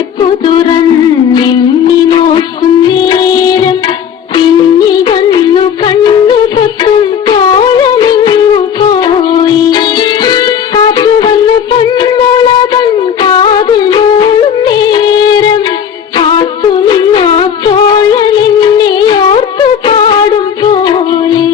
ചെപ്പു തുറന്നെണ്ണി നോക്കും നേരം പിന്നി വന്നു കണ്ണു പൊത്തും തോഴനിങ്ങു പോയി. കാറ്റു വന്നു പൊന്മുളകൻ കാതിൽ മൂളും നേരം കാത്തു നിന്നാ തോഴനെന്നെ ഓർത്തു പാടും പോലെ.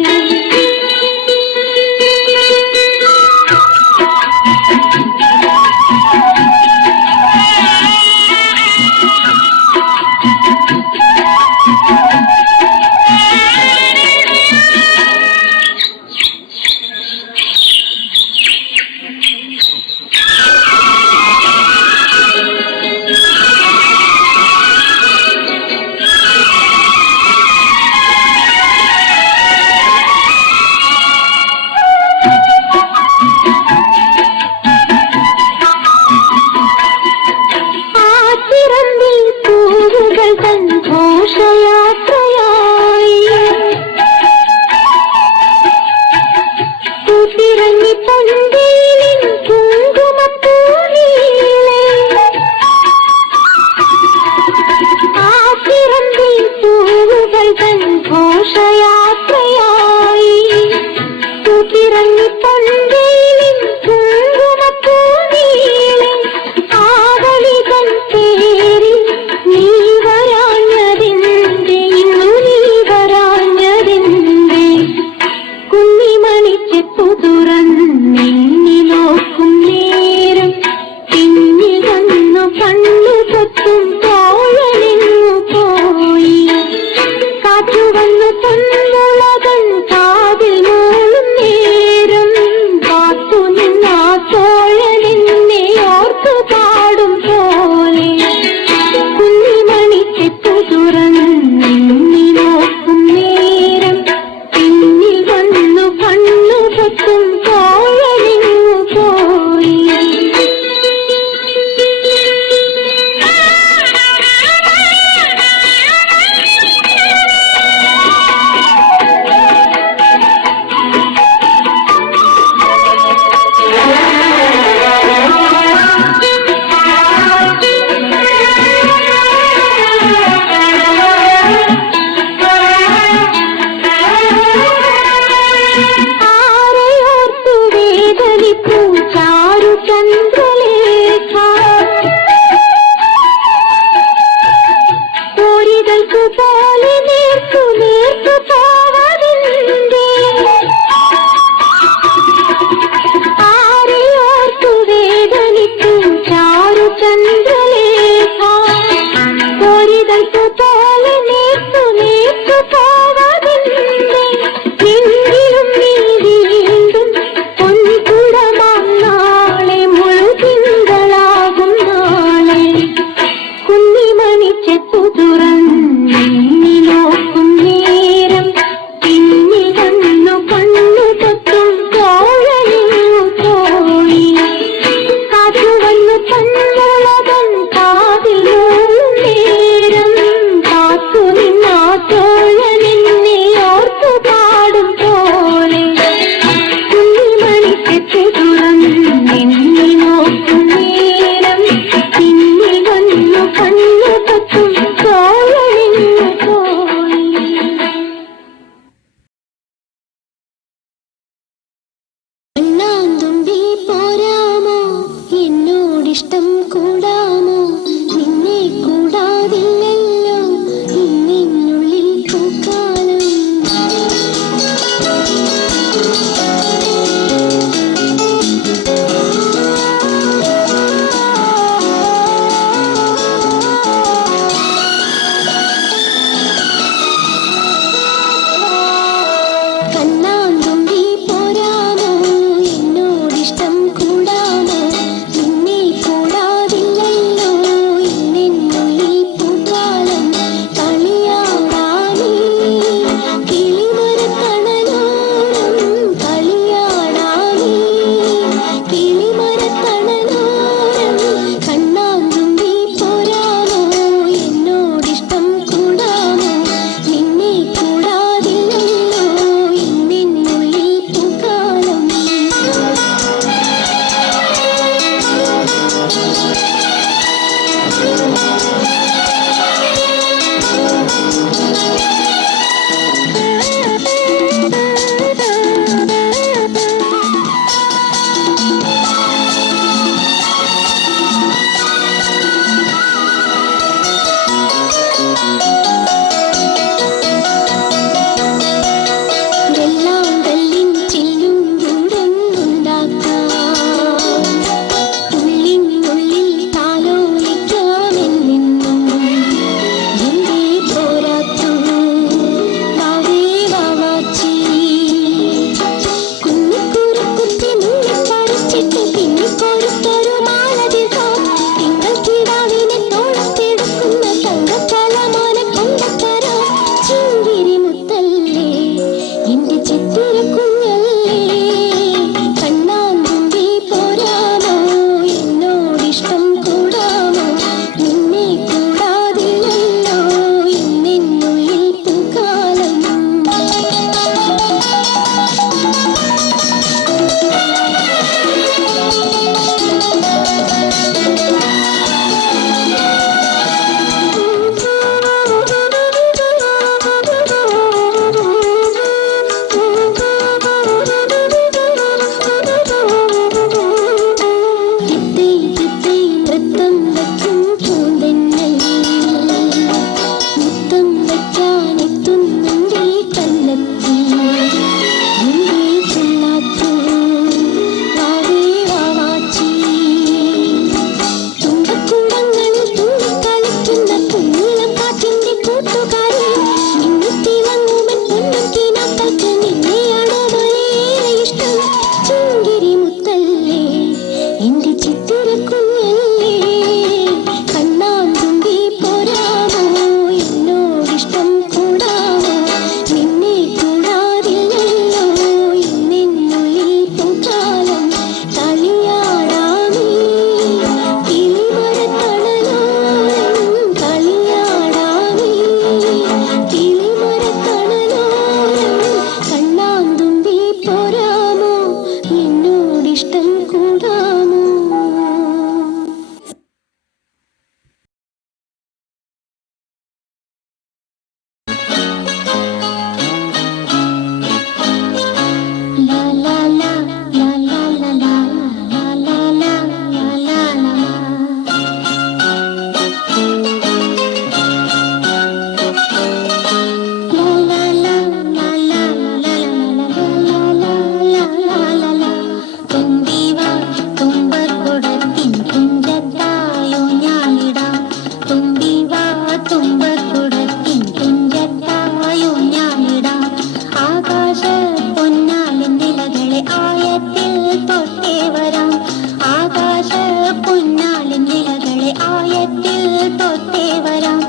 തൊട്ടേ വരാം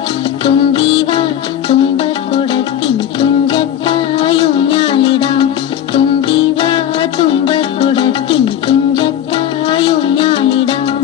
തുമ്പി വാ തുമ്പക്കുടത്തിൻ തുഞ്ചത്തായും ഞാനിടാം തുമ്പി വാ തുമ്പക്കുടത്തിൻ തുഞ്ചത്തായും ഞാനിടാം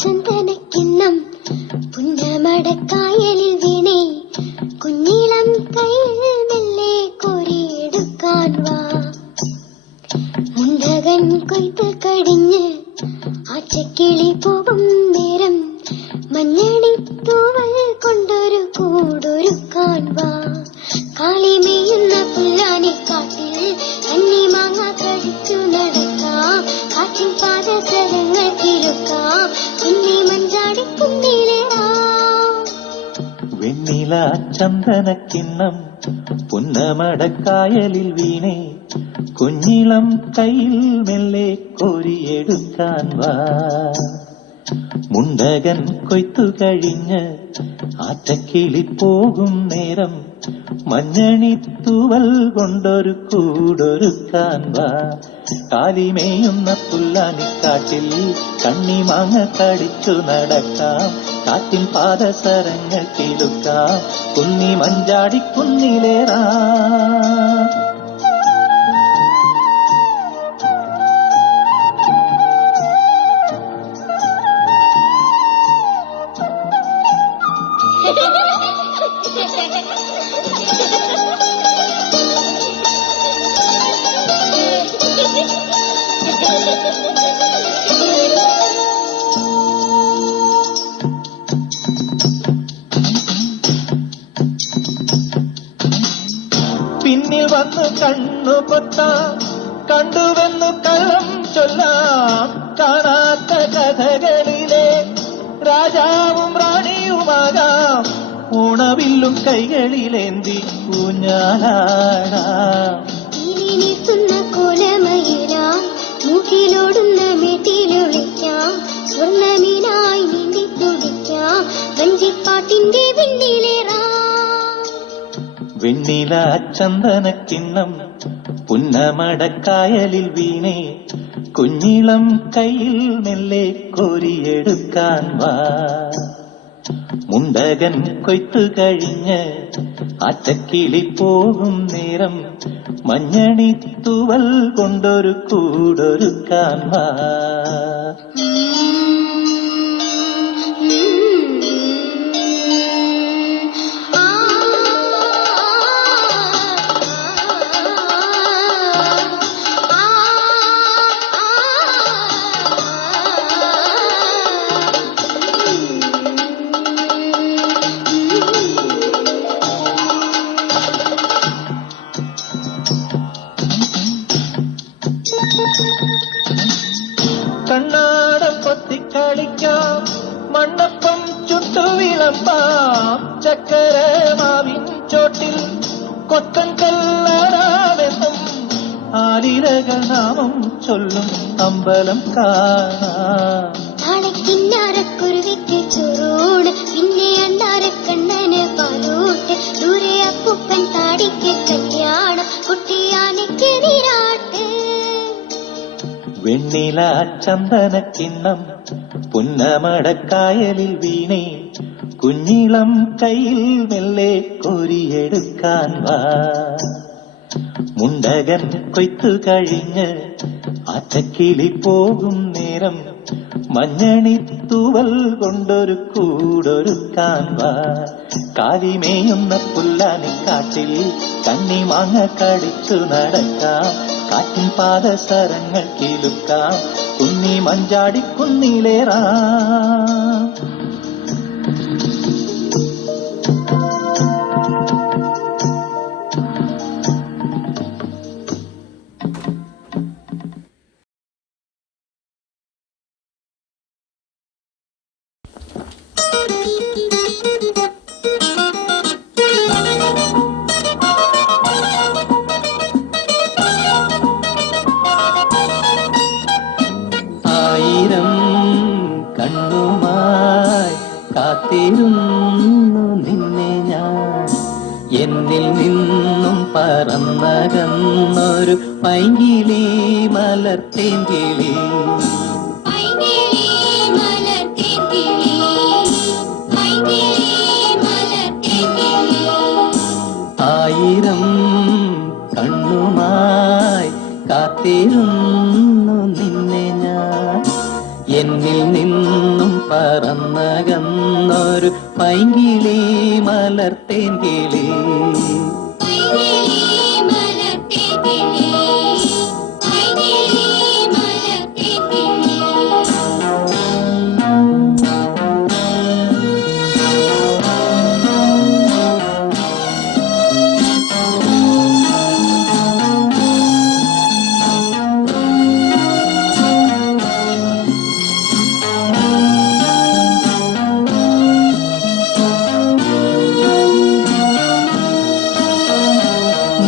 ചന്ദനക്കിണ്ണം പുന്നമടക്കായലിൽ വീണേ കുഞ്ഞിളം കയ്യിൽ മെല്ലെ കോരിയെടുക്കാൻ വാ. മുണ്ടകൻ കൊയ്ത്ത് കഴിഞ്ഞ് ആച്ചക്കിളി പോകും നേരം മഞ്ഞണി തൂവൽ കൊണ്ടൊരു കൂടൊരുക്കാൻ വാ. കാളിമേയുന്ന പുല്ലാനിക്കാട്ടിൽ കന്നിമാങ്ങ കഴിച്ചു നടക്കാം. കാറ്റിൻ പാദസരങ്ങൾ കിലുക്കാം. കുന്നി മഞ്ചാടി കുന്നിലേറാം. വെണ്ണില ചന്ദനക്കിണ്ണം പുന്നമടക്കായലിൽ വീണേ കുഞ്ഞിളം കയ്യിൽ മെല്ലെ കോരിയെടുക്കാൻ വാ. മുണ്ടകൻ കൊയ്ത്തു കഴിഞ്ഞ് ആറ്റക്കിളി പോകും നേരം മഞ്ഞണിത്തൂവൽ കൊണ്ടൊരു കൂടൊരുക്കാൻ വാ. കാലിമേയുന്ന പുല്ലാനിക്കാട്ടിൽ കണ്ണിമാങ്ങ കടിച്ചു നടക്കാം. കാറ്റിൻ പാദസരങ്ങൾ കിലുക്കാം. കുന്നി മഞ്ചാടി കുന്നിലേറാം. പിന്നിൽ വന്നു കണ്ണു പൊത്താം. കണ്ടുവെന്നു കള്ളം ചൊല്ലാം. കാണാത്ത കഥകളിലെ രാജാവും റാണിയുമാകാം. ഓണവില്ലും കൈകളിലേന്തി ഊഞ്ഞാലാടാം. കോലമയിലാം മൂക്കിലോടുന്ന വെണ്ണില ചന്ദനക്കിണ്ണം പുന്നമടക്കായലിൽ വീണേ കുഞ്ഞിളം കയ്യിൽ മെല്ലെ കോരിയെടുക്കാൻ വാ. മുണ്ടകൻ കൊയ്ത്തു കഴിഞ്ഞ് ആറ്റക്കിളി പോകും നേരം മഞ്ഞണി തൂവൽ കൊണ്ടൊരു കൂടൊരുക്കാൻ വാ. കണ്ണാടം പൊത്തിക്കളിക്കാം, മണ്ണപ്പം ചുട്ടു വിളമ്പാം, ചക്കര മാവിൻ ചോട്ടിൽ കൊത്തൻ കല്ലാടാമെന്നും ആലിരകൾ നാമം ചൊല്ലും അമ്പലം കാണാം. നാളെക്കിന്നാരക്കുരുവിക്ക് ചുറൂണ്, പിന്നെ അണ്ണാരക്കണ്ണന് പാലൂട്ട്, ദൂരെ അപ്പൂപ്പൻ താടിക്ക് കല്യാണം, കുട്ടിയാനയ്ക്ക് നീരാട്ട്. വെണ്ണില ചന്ദനക്കിണ്ണം പുന്നമടക്കായലിൽ വീണേ കുഞ്ഞിളം കയ്യിൽ മെല്ലെ കോരിയെടുക്കാൻ വാ. മുണ്ടകൻ കൊയ്ത്തു കഴിഞ്ഞ് ആറ്റക്കിളി പോകും നേരം മഞ്ഞണി തൂവൽ കൊണ്ടൊരു കൂടൊരുക്കാൻ വാ. കാലിമേയുന്ന പുല്ലാനിക്കാട്ടിൽ കണ്ണിമാങ്ങ കടിച്ചു നടക്കാം, കാറ്റിൻ പാദസരങ്ങൾ കിലുക്കാം, കുന്നി മഞ്ചാടി കുന്നിലേറാം. കണ്ണുമായി കാത്തിരുന്നു നിന്നെ ഞാൻ, എന്നിൽ നിന്നും പറന്നകന്നൊരു പൈങ്കിളി മലർത്തേങ്കിളി. ആയിരം കണ്ണുമായി കാത്തിരുന്നു നിന്നെ ഞാൻ, എന്നിൽ നിന്നും പറന്നകന്നൊരു പൈങ്കിളി മലർത്തേങ്കിളി.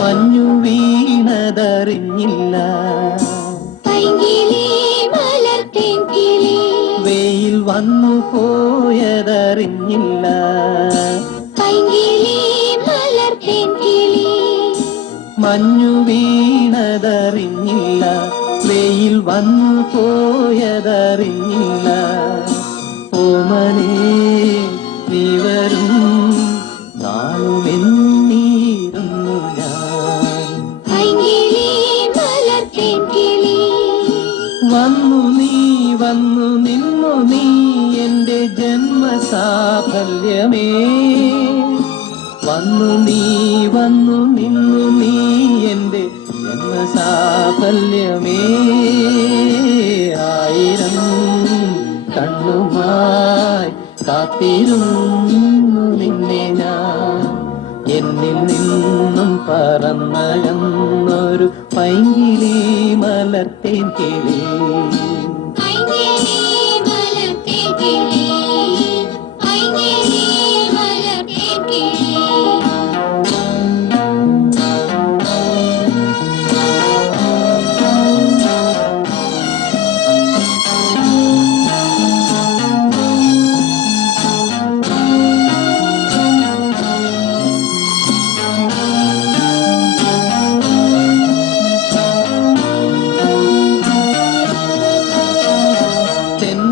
മഞ്ഞു വീണതറിഞ്ഞില്ല, വെയിൽ വന്നു പോയതറിഞ്ഞില്ല, മഞ്ഞു വീണതറിഞ്ഞില്ല, വെയിൽ വന്നു പോയതറിഞ്ഞില്ല. ഓമനേ നീ വരും നാളുമെന്നീരുന്നു ഞാൻ, വന്നു നീ വന്നു നിന്നു നീ എന്റെ ജന്മസാഫല്യമേ, വന്നു നീ വന്നു നിന്നു നീ എന്റെ ജന്മസാഫല്യമേ. ആയിരം കണ്ണുമായി കാത്തിരുന്നു നിന്നെ ഞാൻ, എന്നിൽ നിന്നും പറന്നകന്നൊരു പൈങ്കിളി മലർത്തേങ്കിളി.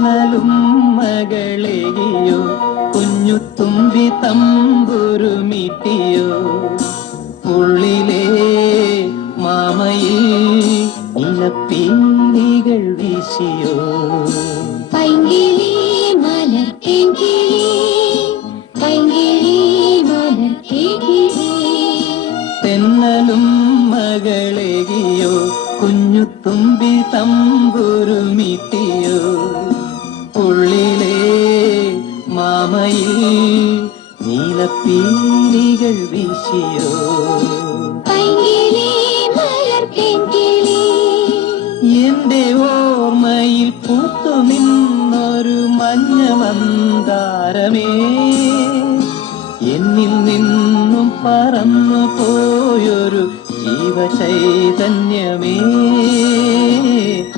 തെന്നലും മകളെയോ കുഞ്ഞു തുമ്പി തമ്പുരുമിട്ടിയോ ഉള്ളിലെ മാമയിൽ ഇലപ്പീലികൾ വീശിയോ പൈങ്കിളി മലർത്തേങ്കിളി പൈങ്കിളി മലർത്തേങ്കിളി തെന്നലും മകളെയോ കുഞ്ഞു തുമ്പി തമ്പുരുമിട്ടിയോ ഉള്ളിലെ മാമയിൽ നീലപ്പീലികൾ വീശിയോ പൈങ്കിളി മലർത്തേങ്കിളി എന്റെ ഓർമ്മയിൽ പൂത്തു നിന്നൊരു മഞ്ഞ മന്ദാരമേ എന്നിൽ നിന്നും പറന്നു പോയൊരു ജീവചൈതന്യമേ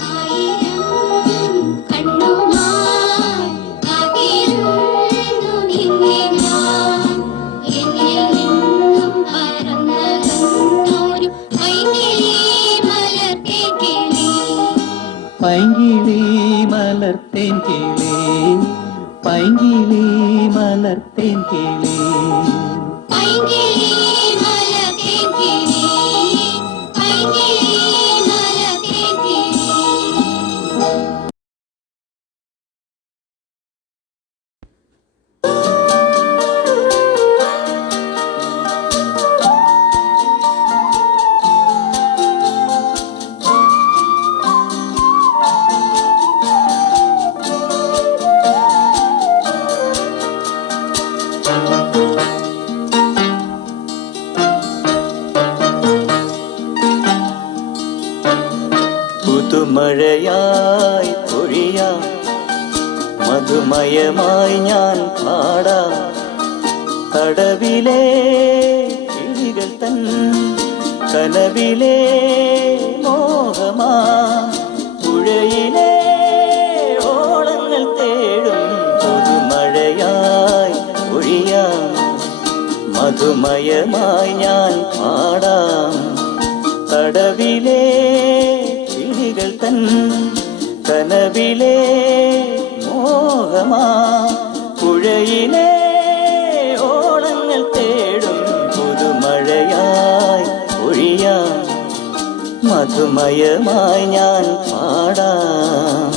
ആയിരം കണ്ണുമായി കാത്തിരുന്നു നിന്നെ ഞാൻ എന്നിൽ നിന്നും പറന്നകന്നൊരു പൈങ്കിളി മലർത്തേങ്കിളി പൈങ്കിളി മലർത്തേൻ കിളി പൈങ്കിളി മലർത്തേൻ കിളി പൈങ്കിളി മലർത്തേങ്കിളി പൈങ്കിളി മലർത്തേങ്കിളി പുതുമഴയായി പൊഴിയാം മധുമയമായി ഞാൻ പാടാം കടവിലെ കിളികൾ തൻ കനവിലെ മോഹമാ പുഴയിലെ ഓളങ്ങൾ തേടും പുതുമഴയായി പൊഴിയാം മധുമയമായി ഞാൻ പാടാം കടവിലെ കിളികൾ തൻ കനവിലെ മോഹമാ പുഴയിലെ ഓളങ്ങൾ തേടും പുതുമഴയായി ഒഴിയാം മധുമയമായി ഞാൻ പാടാം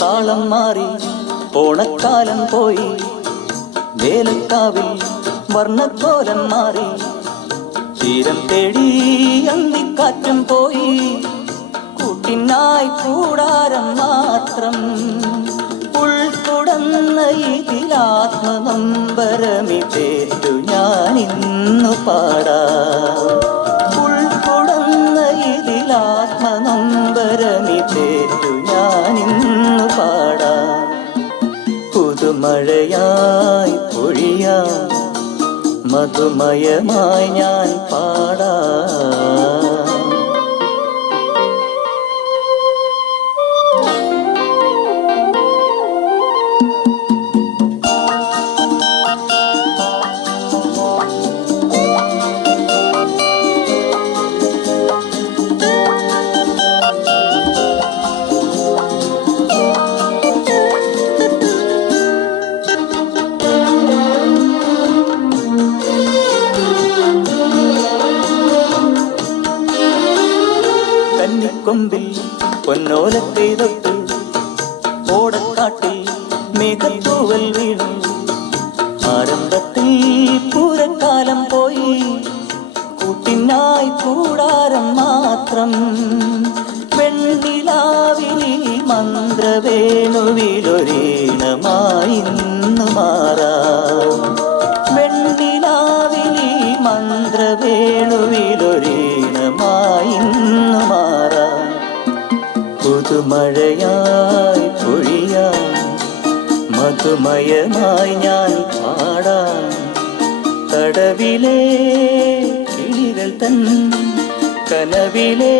താളം മാറി ഓണക്കാലം പോയി വേലക്കാവിൽ വർണ്ണക്കോലം മാറി തീരം തേടി അന്തിക്കാറ്റും പോയി കൂട്ടിനായി കൂടാരം മാത്രം ഉൾക്കുടന്ന ഇതിലാത്മനൊമ്പരമിതേറ്റു ഞാനിന്നു പാടാം ഉൾക്കുടന്ന ഇതിലാത്മനൊമ്പരമിതേറ്റു ഞാനിന്നു പാടാം പുതുമഴയായി പൊഴിയാം മധുമയമായി ഞാൻ പാടാം കന്നിക്കൊമ്പിൽ പൊന്നോലപ്പെയ്തൊട്ട് ഓടക്കാട്ടിൽ മേഘത്തൂവൽ വീണു ആരംഭത്തിൽ പൂരക്കാലം പോയി കൂട്ടിനായി കൂടാരം മാത്രം വെണ്ണിലാവിലി മന്ത്രവേണുവിലൊരീണമായി ഇന്നു മാറാം വെണ്ണിലാവിലി മന്ത്രവേണുവിലൊരീണമായി ഇന്നു മാറാം പുതുമഴയായി പൊഴിയാം മധുമയമായി ഞാൻ പാടാം കടവിലെ കിളികൾ തൻ കനവിലെ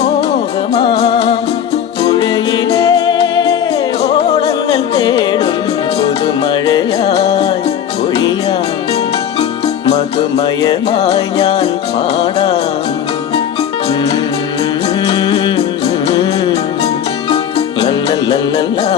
മോഹമാം പുഴയിലെ ഓളങ്ങൾ തേടും പുതുമഴയായി പൊഴിയാം മധുമയമായി ഞാൻ പാടാം ലല്ലല്ലല്ലാ.